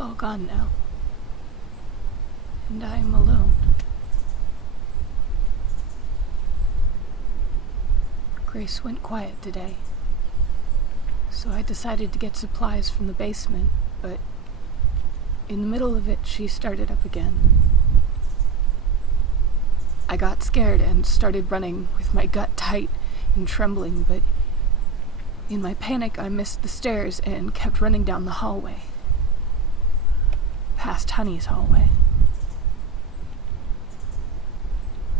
It's all gone now, and I am alone. Grace went quiet today, so I decided to get supplies from the basement, but in the middle of it, she started up again. I got scared and started running with my gut tight and trembling, but in my panic, I missed the stairs and kept running down the hallway, past Honey's hallway.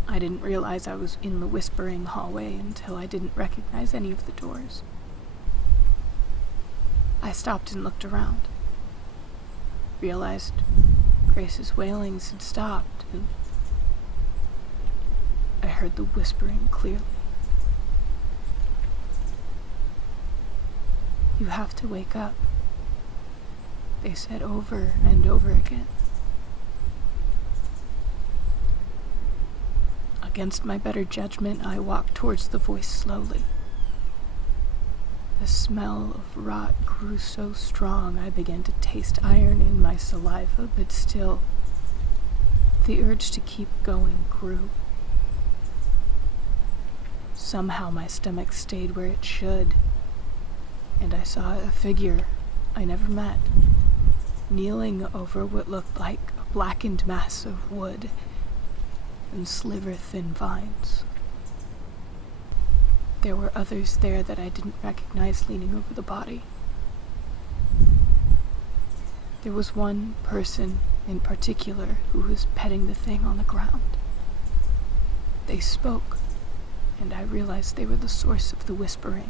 I didn't realize I was in the whispering hallway until I didn't recognize any of the doors. I stopped and looked around, realized Grace's wailings had stopped, and I heard the whispering clearly. "You have to wake up," they said over and over again. Against my better judgment, I walked towards the voice slowly. The smell of rot grew so strong I began to taste iron in my saliva, but still, the urge to keep going grew. Somehow my stomach stayed where it should, and I saw a figure I never met, kneeling over what looked like a blackened mass of wood and sliver-thin vines. There were others there that I didn't recognize leaning over the body. There was one person in particular who was petting the thing on the ground. They spoke, and I realized they were the source of the whispering.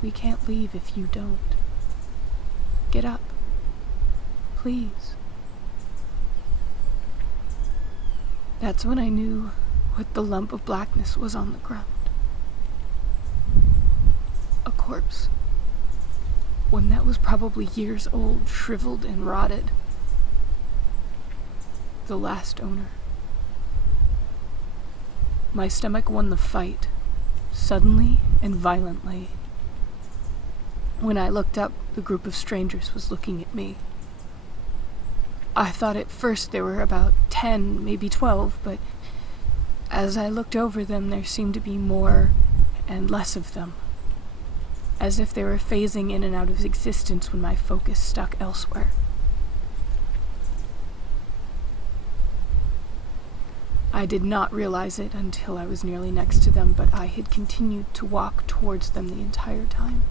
"We can't leave if you don't. Get up, please." That's when I knew what the lump of blackness was on the ground. A corpse. One that was probably years old, shriveled and rotted. The last owner. My stomach won the fight, suddenly and violently. When I looked up, the group of strangers was looking at me. I thought at first there were about 10, maybe 12, but as I looked over them, there seemed to be more and less of them, as if they were phasing in and out of existence when my focus stuck elsewhere. I did not realize it until I was nearly next to them, but I had continued to walk towards them the entire time.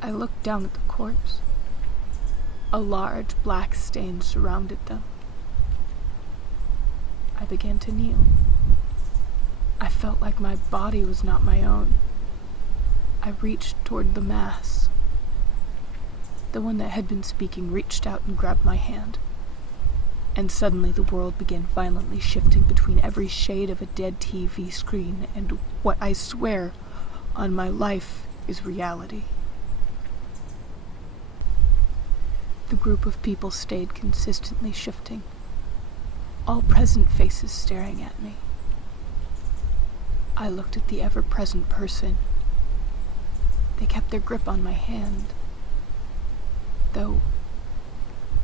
I looked down at the corpse. A large black stain surrounded them. I began to kneel. I felt like my body was not my own. I reached toward the mass. The one that had been speaking reached out and grabbed my hand. And suddenly the world began violently shifting between every shade of a dead TV screen and what I swear on my life is reality. The group of people stayed consistently shifting, all present faces staring at me. I looked at the ever-present person. They kept their grip on my hand, though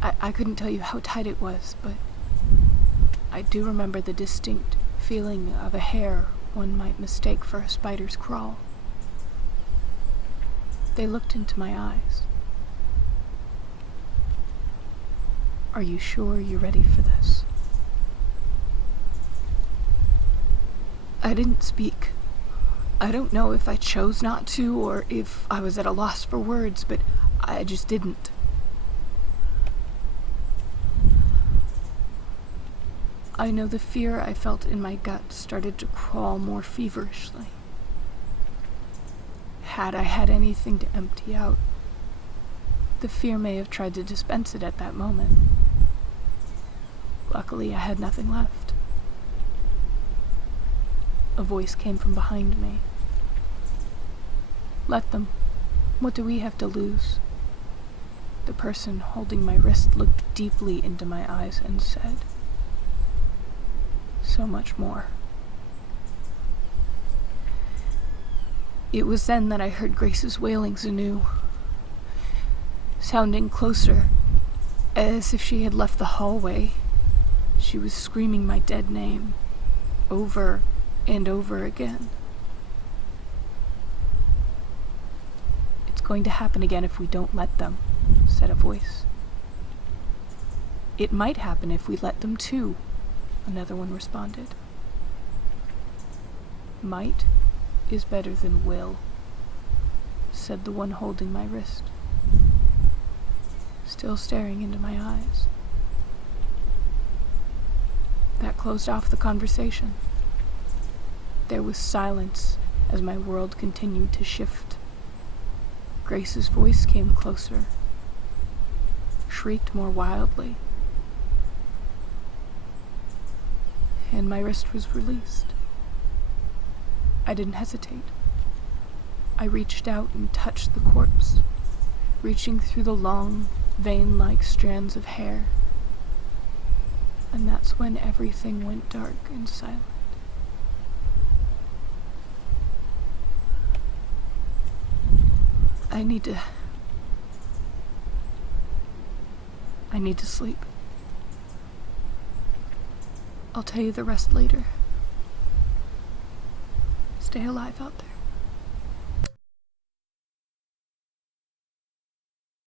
I couldn't tell you how tight it was, but I do remember the distinct feeling of a hair one might mistake for a spider's crawl. They looked into my eyes. "Are you sure you're ready for this?" I didn't speak. I don't know if I chose not to or if I was at a loss for words, but I just didn't. I know the fear I felt in my gut started to crawl more feverishly. Had I had anything to empty out, the fear may have tried to dispense it at that moment. Luckily, I had nothing left. A voice came from behind me. "Let them. What do we have to lose?" The person holding my wrist looked deeply into my eyes and said, "So much more." It was then that I heard Grace's wailings anew, sounding closer, as if she had left the hallway. She was screaming my dead name, over and over again. "It's going to happen again if we don't let them," said a voice. "It might happen if we let them too," another one responded. "Might is better than will," said the one holding my wrist, still staring into my eyes. That closed off the conversation. There was silence as my world continued to shift. Grace's voice came closer, shrieked more wildly, and my wrist was released. I didn't hesitate. I reached out and touched the corpse, reaching through the long, vein-like strands of hair. And that's when everything went dark and silent. I need to sleep. I'll tell you the rest later. Stay alive out there.